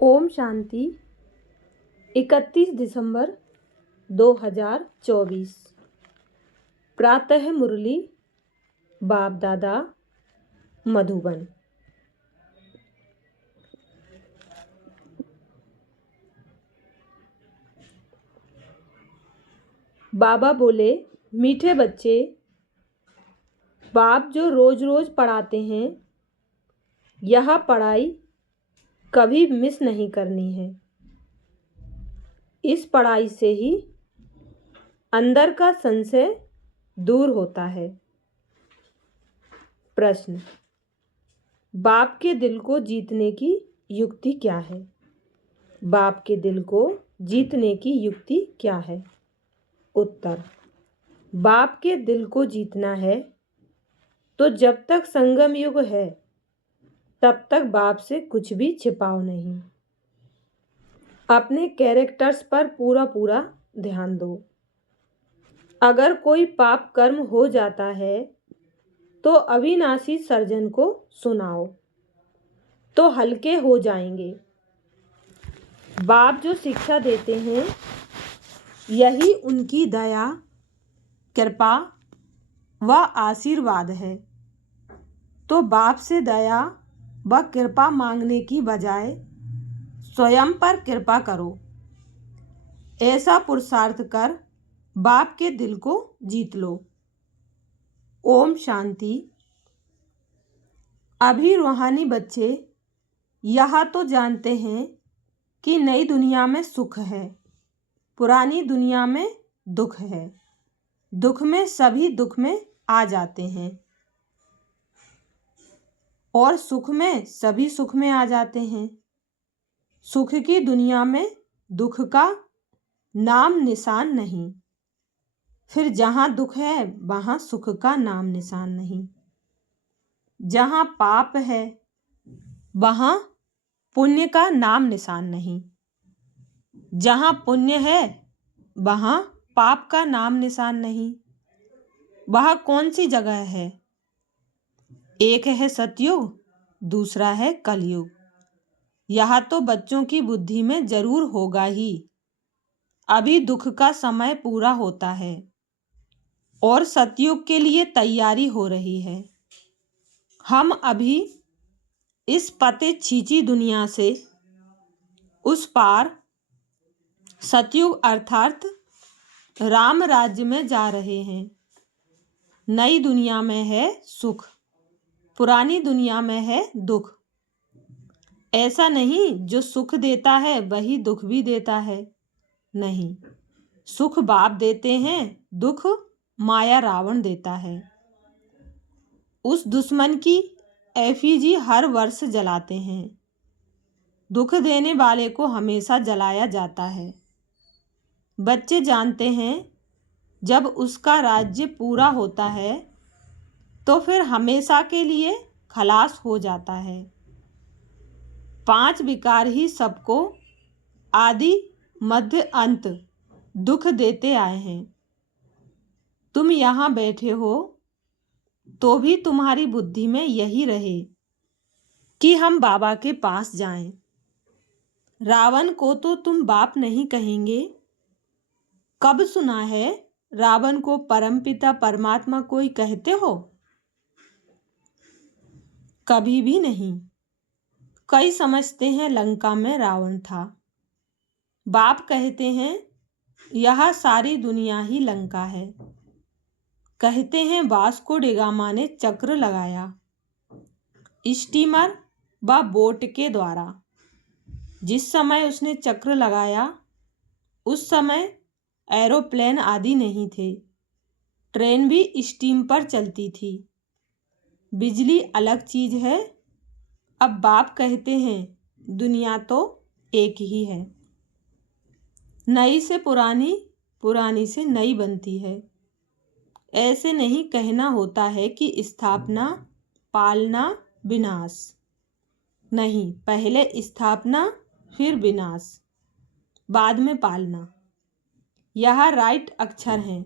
ओम शांति। 31 दिसंबर 2024। प्रातः मुरली बाप दादा मधुबन। बाबा बोले, मीठे बच्चे, बाप जो रोज रोज पढ़ाते हैं, यह पढ़ाई कभी मिस नहीं करनी है। इस पढ़ाई से ही अंदर का संशय दूर होता है। प्रश्न, बाप के दिल को जीतने की युक्ति क्या है? बाप के दिल को जीतने की युक्ति क्या है? उत्तर, बाप के दिल को जीतना है तो जब तक संगम युग है तब तक बाप से कुछ भी छिपाओ नहीं। अपने कैरेक्टर्स पर पूरा ध्यान दो। अगर कोई पाप कर्म हो जाता है तो अविनाशी सर्जन को सुनाओ तो हल्के हो जाएंगे। बाप जो शिक्षा देते हैं यही उनकी दया, कृपा व आशीर्वाद है। तो बाप से दया व कृपा मांगने की बजाय स्वयं पर कृपा करो। ऐसा पुरुषार्थ कर बाप के दिल को जीत लो। ओम शांति। अभी रूहानी बच्चे यह तो जानते हैं कि नई दुनिया में सुख है, पुरानी दुनिया में दुख है। दुख में सभी दुख में आ जाते हैं और सुख में सभी सुख में आ जाते हैं। सुख की दुनिया में दुख का नाम निशान नहीं। फिर जहाँ दुख है वहाँ सुख का नाम निशान नहीं। जहाँ पाप है वहाँ पुण्य का नाम निशान नहीं। जहाँ पुण्य है वहाँ पाप का नाम निशान नहीं। वह कौन सी जगह है? एक है सतयुग, दूसरा है कलयुग। यह तो बच्चों की बुद्धि में जरूर होगा ही। अभी दुख का समय पूरा होता है और सतयुग के लिए तैयारी हो रही है। हम अभी इस पते छींची दुनिया से उस पार सतयुग अर्थात राम राज्य में जा रहे हैं। नई दुनिया में है सुख, पुरानी दुनिया में है दुख। ऐसा नहीं जो सुख देता है वही दुख भी देता है। नहीं, सुख बाप देते हैं, दुख माया रावण देता है। उस दुश्मन की एफिजी हर वर्ष जलाते हैं। दुख देने वाले को हमेशा जलाया जाता है। बच्चे जानते हैं जब उसका राज्य पूरा होता है तो फिर हमेशा के लिए खलास हो जाता है। 5 विकार ही सबको आदि मध्य अंत दुख देते आए हैं। तुम यहाँ बैठे हो तो भी तुम्हारी बुद्धि में यही रहे कि हम बाबा के पास जाएं। रावण को तो तुम बाप नहीं कहेंगे। कब सुना है रावण को परमपिता परमात्मा कोई कहते हो? कभी भी नहीं। कई समझते हैं लंका में रावण था। बाप कहते हैं यह सारी दुनिया ही लंका है। कहते हैं वास्को डिगामा ने चक्र लगाया स्टीमर व बोट के द्वारा। जिस समय उसने चक्र लगाया उस समय एरोप्लेन आदि नहीं थे। ट्रेन भी स्टीम पर चलती थी। बिजली अलग चीज है। अब बाप कहते हैं दुनिया तो एक ही है। नई से पुरानी, पुरानी से नई बनती है। ऐसे नहीं कहना होता है कि स्थापना, पालना, विनाश। नहीं, पहले स्थापना फिर विनाश, बाद में पालना। यह राइट अक्षर हैं।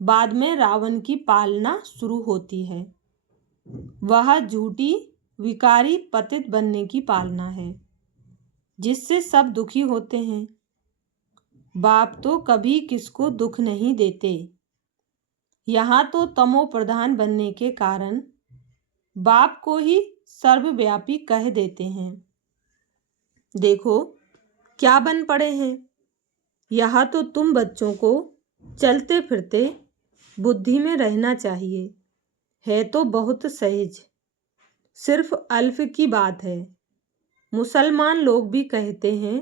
बाद में रावण की पालना शुरू होती है। वह झूठी विकारी पतित बनने की पालना है। जिससे सब दुखी होते हैं। बाप तो कभी किसको दुख नहीं देते। यहाँ तो तमो प्रधान बनने के कारण बाप को ही सर्वव्यापी कह देते हैं। देखो क्या बन पड़े हैं। यहाँ तो तुम बच्चों को चलते फिरते बुद्धि में रहना चाहिए। है तो बहुत सहज, सिर्फ अल्फ की बात है। मुसलमान लोग भी कहते हैं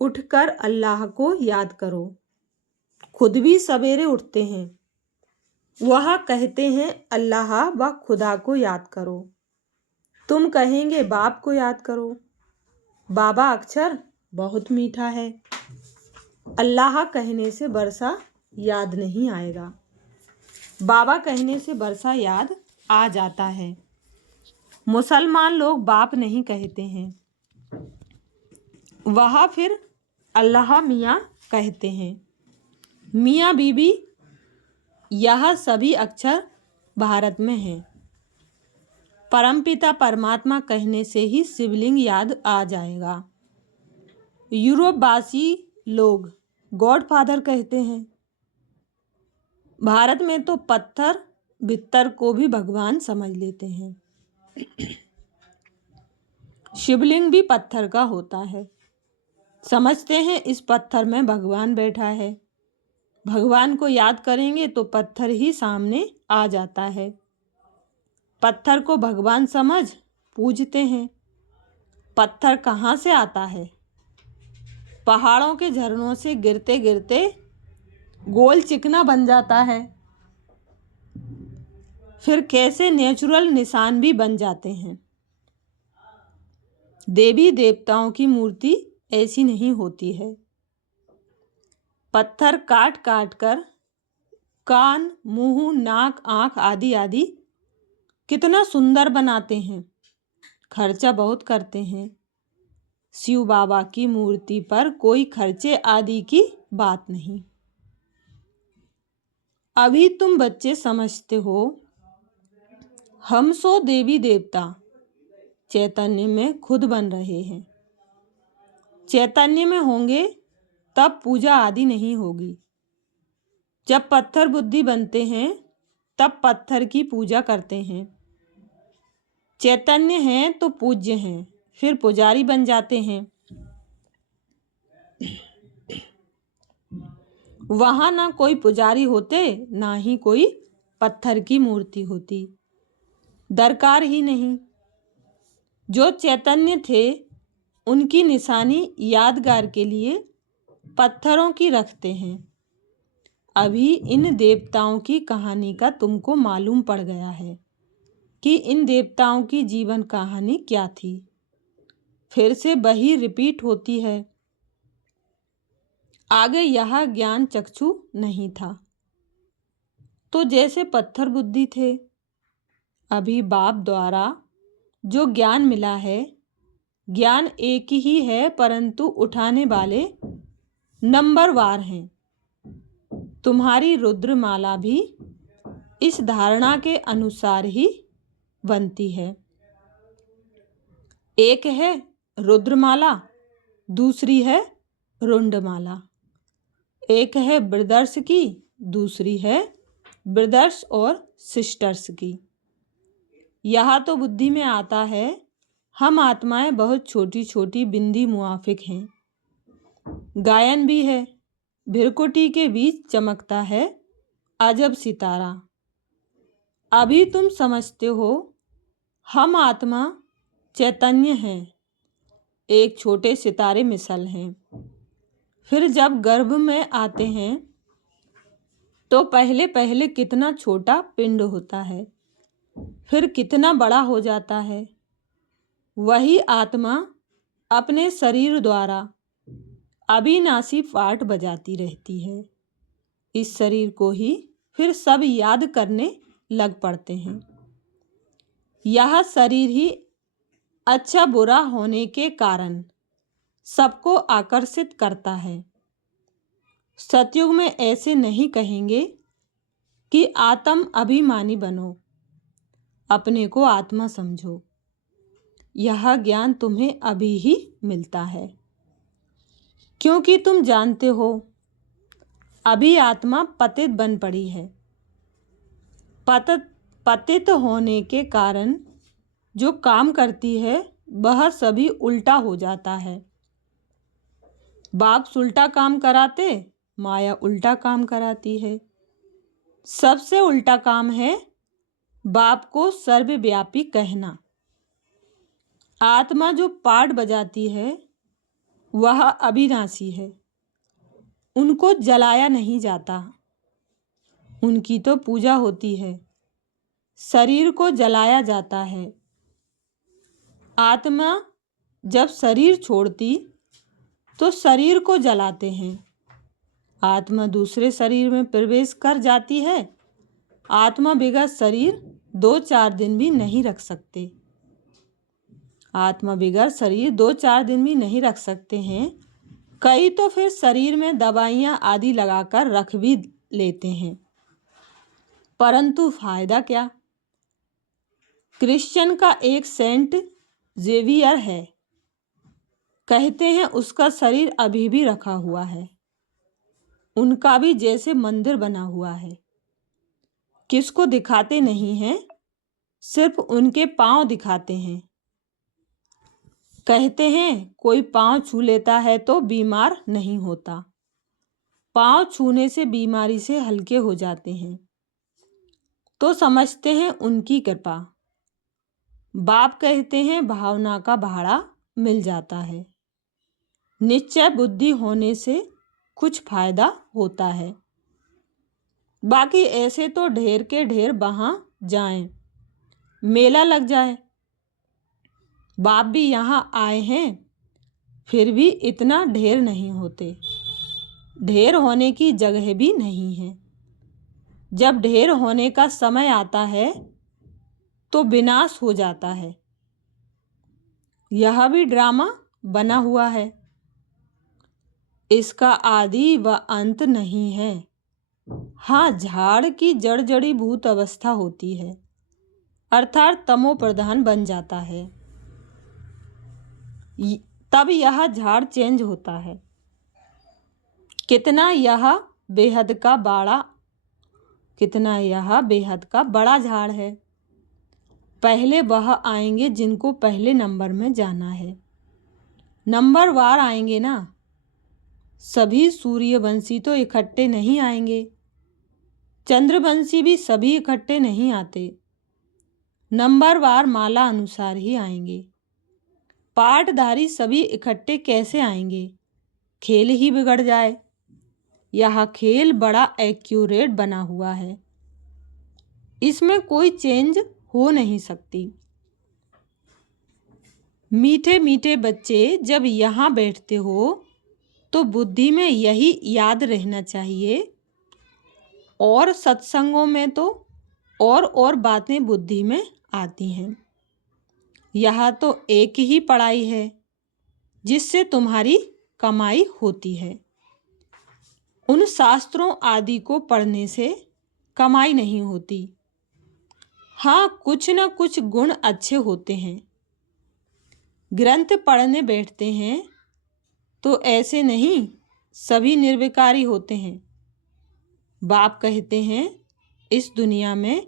उठकर अल्लाह को याद करो। खुद भी सवेरे उठते हैं, वह कहते हैं अल्लाह व खुदा को याद करो। तुम कहेंगे बाप को याद करो। बाबा अक्षर बहुत मीठा है। अल्लाह कहने से वर्षा याद नहीं आएगा। बाबा कहने से वर्षा याद आ जाता है। मुसलमान लोग बाप नहीं कहते हैं, वह फिर अल्लाह मियाँ कहते हैं। मियाँ बीबी यह सभी अक्षर भारत में हैं। परमपिता परमात्मा कहने से ही शिवलिंग याद आ जाएगा। यूरोपवासी लोग गॉडफादर कहते हैं। भारत में तो पत्थर बित्तर को भी भगवान समझ लेते हैं। शिवलिंग भी पत्थर का होता है। समझते हैं इस पत्थर में भगवान बैठा है। भगवान को याद करेंगे तो पत्थर ही सामने आ जाता है। पत्थर को भगवान समझ पूजते हैं। पत्थर कहाँ से आता है? पहाड़ों के झरनों से गिरते गिरते गोल चिकना बन जाता है। फिर कैसे नेचुरल निशान भी बन जाते हैं। देवी देवताओं की मूर्ति ऐसी नहीं होती है। पत्थर काट काट कर कान, मुंह, नाक, आँख आदि आदि कितना सुंदर बनाते हैं। खर्चा बहुत करते हैं। शिव बाबा की मूर्ति पर कोई खर्चे आदि की बात नहीं। अभी तुम बच्चे समझते हो हम सो देवी देवता चैतन्य में खुद बन रहे हैं। चैतन्य में होंगे तब पूजा आदि नहीं होगी। जब पत्थर बुद्धि बनते हैं तब पत्थर की पूजा करते हैं। चैतन्य हैं तो पूज्य हैं, फिर पुजारी बन जाते हैं। वहाँ ना कोई पुजारी होते, ना ही कोई पत्थर की मूर्ति होती। दरकार ही नहीं। जो चैतन्य थे उनकी निशानी यादगार के लिए पत्थरों की रखते हैं। अभी इन देवताओं की कहानी का तुमको मालूम पड़ गया है कि इन देवताओं की जीवन कहानी क्या थी। फिर से वही रिपीट होती है। आगे यह ज्ञान चक्षु नहीं था तो जैसे पत्थर बुद्धि थे। अभी बाप द्वारा जो ज्ञान मिला है, ज्ञान एक ही है परंतु उठाने वाले नंबरवार हैं। तुम्हारी रुद्रमाला भी इस धारणा के अनुसार ही बनती है। एक है रुद्रमाला, दूसरी है रुंडमाला। एक है ब्रदर्स की, दूसरी है ब्रदर्स और सिस्टर्स की। यह तो बुद्धि में आता है हम आत्माएं बहुत छोटी छोटी बिंदी मुआफिक हैं। गायन भी है, भिरकुटी के बीच चमकता है अजब सितारा। अभी तुम समझते हो हम आत्मा चैतन्य हैं, एक छोटे सितारे मिसल हैं। फिर जब गर्भ में आते हैं तो पहले पहले कितना छोटा पिंड होता है, फिर कितना बड़ा हो जाता है। वही आत्मा अपने शरीर द्वारा अविनाशी पाठ बजाती रहती है। इस शरीर को ही फिर सब याद करने लग पड़ते हैं। यह शरीर ही अच्छा बुरा होने के कारण सबको आकर्षित करता है। सतयुग में ऐसे नहीं कहेंगे कि आत्म अभिमानी बनो, अपने को आत्मा समझो। यह ज्ञान तुम्हें अभी ही मिलता है, क्योंकि तुम जानते हो अभी आत्मा पतित बन पड़ी है। पतित होने के कारण जो काम करती है वह सभी उल्टा हो जाता है। बाप उल्टा काम कराते, माया उल्टा काम कराती है। सबसे उल्टा काम है बाप को सर्वव्यापी कहना। आत्मा जो पाठ बजाती है वह अविनाशी है, उनको जलाया नहीं जाता, उनकी तो पूजा होती है। शरीर को जलाया जाता है। आत्मा जब शरीर छोड़ती तो शरीर को जलाते हैं। आत्मा दूसरे शरीर में प्रवेश कर जाती है। आत्मा बिगड़ शरीर 2-4 दिन भी नहीं रख सकते। आत्मा बिगड़ शरीर 2-4 दिन भी नहीं रख सकते हैं। कई तो फिर शरीर में दवाइयाँ आदि लगाकर रख भी लेते हैं, परंतु फायदा क्या। क्रिश्चियन का एक सेंट जेवियर है, कहते हैं उसका शरीर अभी भी रखा हुआ है। उनका भी जैसे मंदिर बना हुआ है। किसको दिखाते नहीं हैं, सिर्फ उनके पांव दिखाते हैं। कहते हैं कोई पांव छू लेता है तो बीमार नहीं होता। पांव छूने से बीमारी से हल्के हो जाते हैं, तो समझते हैं उनकी कृपा। बाप कहते हैं भावना का भाड़ा मिल जाता है। निश्चय बुद्धि होने से कुछ फायदा होता है। बाकी ऐसे तो ढेर के ढेर वहाँ जाएं, मेला लग जाए। बाप भी यहाँ आए हैं, फिर भी इतना ढेर नहीं होते। ढेर होने की जगह भी नहीं है। जब ढेर होने का समय आता है तो विनाश हो जाता है। यह भी ड्रामा बना हुआ है। इसका आदि व अंत नहीं है। हाँ, झाड़ की जड़ जड़ीभूत अवस्था होती है, अर्थात तमो प्रधान बन जाता है, तब यह झाड़ चेंज होता है। कितना यह बेहद का बड़ा झाड़ है। पहले वह आएंगे जिनको पहले नंबर में जाना है। नंबर वार आएंगे ना। सभी सूर्यवंशी तो इकट्ठे नहीं आएंगे। चंद्रवंशी भी सभी इकट्ठे नहीं आते। नंबरवार माला अनुसार ही आएंगे। पाठधारी सभी इकट्ठे कैसे आएंगे? खेल ही बिगड़ जाए। यह खेल बड़ा एक्यूरेट बना हुआ है, इसमें कोई चेंज हो नहीं सकती। मीठे मीठे बच्चे जब यहाँ बैठते हो तो बुद्धि में यही याद रहना चाहिए, और सत्संगों में तो और बातें बुद्धि में आती हैं। यह तो एक ही पढ़ाई है जिससे तुम्हारी कमाई होती है। उन शास्त्रों आदि को पढ़ने से कमाई नहीं होती। हाँ, कुछ न कुछ गुण अच्छे होते हैं। ग्रंथ पढ़ने बैठते हैं तो ऐसे नहीं सभी निर्विकारी होते हैं। बाप कहते हैं इस दुनिया में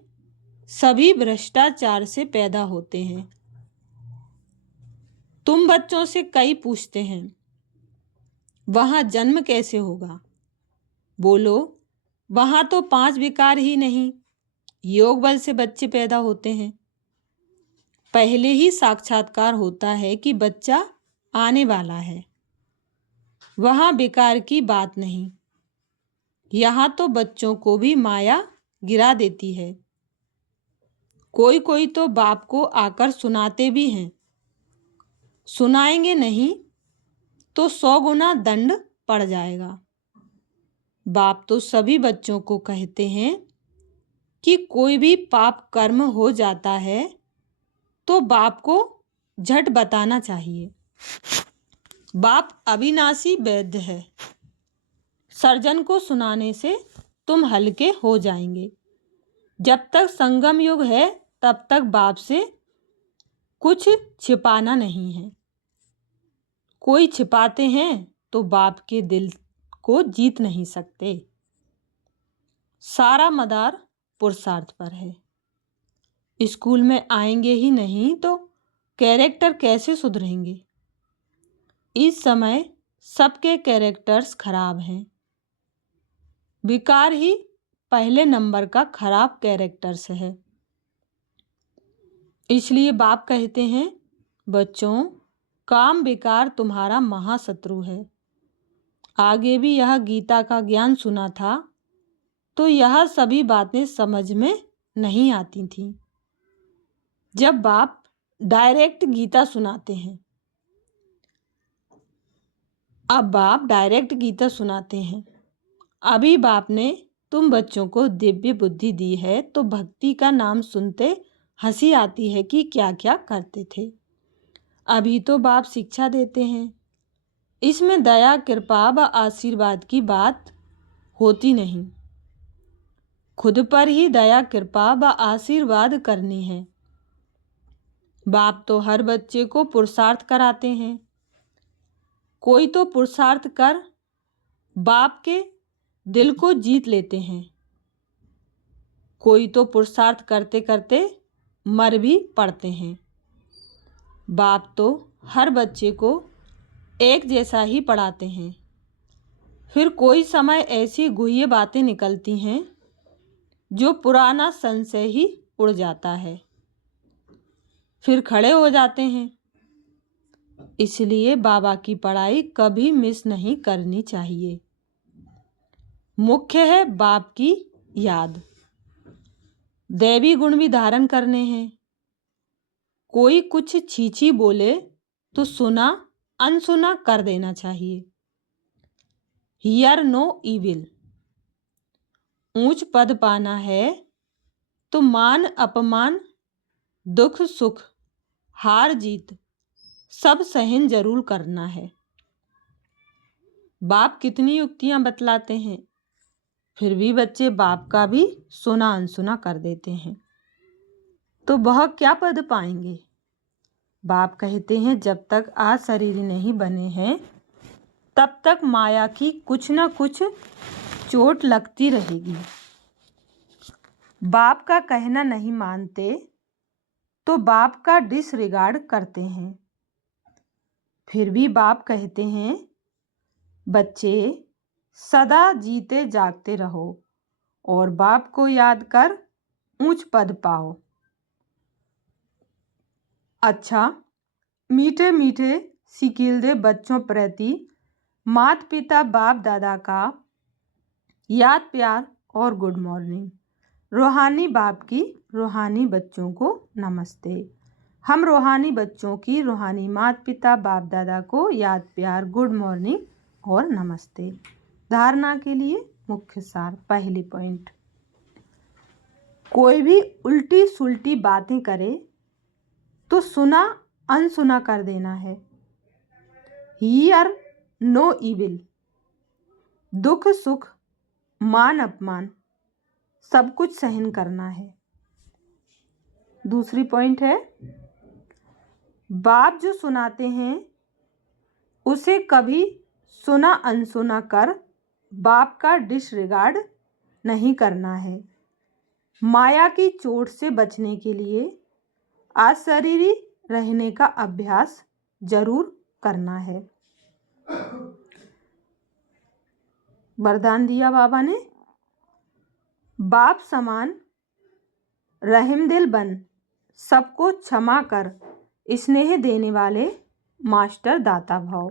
सभी भ्रष्टाचार से पैदा होते हैं। तुम बच्चों से कई पूछते हैं वहाँ जन्म कैसे होगा? बोलो, वहाँ तो 5 विकार ही नहीं, योग बल से बच्चे पैदा होते हैं। पहले ही साक्षात्कार होता है कि बच्चा आने वाला है। वहाँ विकार की बात नहीं। यहाँ तो बच्चों को भी माया गिरा देती है। कोई कोई तो बाप को आकर सुनाते भी हैं। सुनाएंगे नहीं तो 100 गुना दंड पड़ जाएगा। बाप तो सभी बच्चों को कहते हैं कि कोई भी पाप कर्म हो जाता है तो बाप को झट बताना चाहिए। बाप अविनाशी वैद्य है। सर्जन को सुनाने से तुम हल्के हो जाएंगे। जब तक संगम युग है तब तक बाप से कुछ छिपाना नहीं है। कोई छिपाते हैं तो बाप के दिल को जीत नहीं सकते। सारा मदार पुरुषार्थ पर है। स्कूल में आएंगे ही नहीं तो कैरेक्टर कैसे सुधरेंगे? इस समय सबके कैरेक्टर्स खराब हैं। विकार ही पहले नंबर का खराब कैरेक्टर्स है। इसलिए बाप कहते हैं, बच्चों, काम विकार तुम्हारा महाशत्रु है। आगे भी यह गीता का ज्ञान सुना था तो यह सभी बातें समझ में नहीं आती थीं। जब बाप डायरेक्ट गीता सुनाते हैं, अब बाप डायरेक्ट गीता सुनाते हैं। अभी बाप ने तुम बच्चों को दिव्य बुद्धि दी है तो भक्ति का नाम सुनते हंसी आती है कि क्या क्या करते थे। अभी तो बाप शिक्षा देते हैं। इसमें दया, कृपा व आशीर्वाद की बात होती नहीं। खुद पर ही दया, कृपा व आशीर्वाद करनी है। बाप तो हर बच्चे को पुरुषार्थ कराते हैं। कोई तो पुरुषार्थ कर बाप के दिल को जीत लेते हैं। कोई तो पुरुषार्थ करते करते मर भी पड़ते हैं। बाप तो हर बच्चे को एक जैसा ही पढ़ाते हैं। फिर कोई समय ऐसी गुह्य बातें निकलती हैं जो पुराना संशय ही उड़ जाता है। फिर खड़े हो जाते हैं। इसलिए बाबा की पढ़ाई कभी मिस नहीं करनी चाहिए। मुख्य है बाप की याद। दैवी गुण भी धारण करने हैं। कोई कुछ छीछी बोले तो सुना अनसुना कर देना चाहिए। Hear no evil. ऊंच पद पाना है तो मान अपमान, दुख सुख, हार जीत सब सहन जरूर करना है। बाप कितनी युक्तियां बतलाते हैं, फिर भी बच्चे बाप का भी सुना अनसुना कर देते हैं। तो वह क्या पद पाएंगे? बाप कहते हैं, जब तक अशरीरी नहीं बने हैं तब तक माया की कुछ न कुछ चोट लगती रहेगी। बाप का कहना नहीं मानते तो बाप का डिसरिगार्ड करते हैं। फिर भी बाप कहते हैं, बच्चे सदा जीते जागते रहो और बाप को याद कर ऊंच पद पाओ। अच्छा, मीठे मीठे सिकीलदे बच्चों प्रति माता पिता बाप दादा का याद प्यार और गुड मॉर्निंग। रूहानी बाप की रूहानी बच्चों को नमस्ते। हम रूहानी बच्चों की रूहानी माता पिता बाप दादा को याद प्यार, गुड मॉर्निंग और नमस्ते। धारणा के लिए मुख्य सार। पहली पॉइंट, कोई भी उल्टी सुल्टी बातें करे तो सुना अनसुना कर देना है। Hear no evil. दुख सुख, मान अपमान सब कुछ सहन करना है। दूसरी पॉइंट है, बाप जो सुनाते हैं उसे कभी सुना अनसुना कर बाप का डिसरिगार्ड नहीं करना है। माया की चोट से बचने के लिए अशरीरी रहने का अभ्यास जरूर करना है। वरदान दिया बाबा ने, बाप समान रहमदिल बन, सबको क्षमा कर, स्नेह देने वाले मास्टर दाता भाव।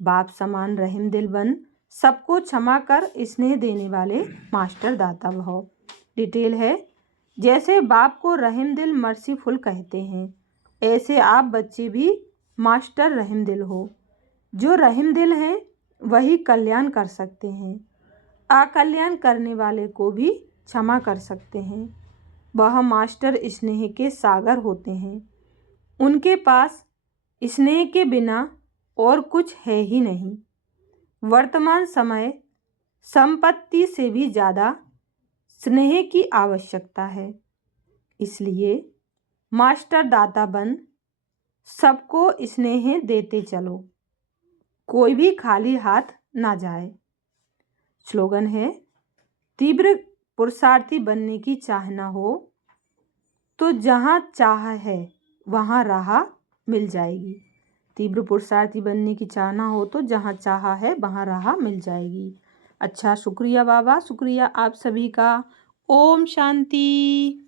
बाप समान रहमदिल बन, सबको क्षमा कर, स्नेह देने वाले मास्टर दाता भाव। डिटेल है, जैसे बाप को रहमदिल मर्सीफुल कहते हैं, ऐसे आप बच्चे भी मास्टर रहमदिल हो। जो रहमदिल हैं वही कल्याण कर सकते हैं। अकल्याण करने वाले को भी क्षमा कर सकते हैं। वह मास्टर स्नेह के सागर होते हैं। उनके पास स्नेह के बिना और कुछ है ही नहीं। वर्तमान समय संपत्ति से भी ज़्यादा स्नेह की आवश्यकता है। इसलिए मास्टर दाता बन सबको स्नेह देते चलो, कोई भी खाली हाथ ना जाए। स्लोगन है, तीव्र पुरुषार्थी बनने की चाह ना हो तो जहाँ चाह है वहाँ राह मिल जाएगी। तीव्र पुरुषार्थी बनने की चाह ना हो तो जहाँ चाह है वहाँ राह मिल जाएगी। अच्छा, शुक्रिया बाबा, शुक्रिया आप सभी का। ओम शांति।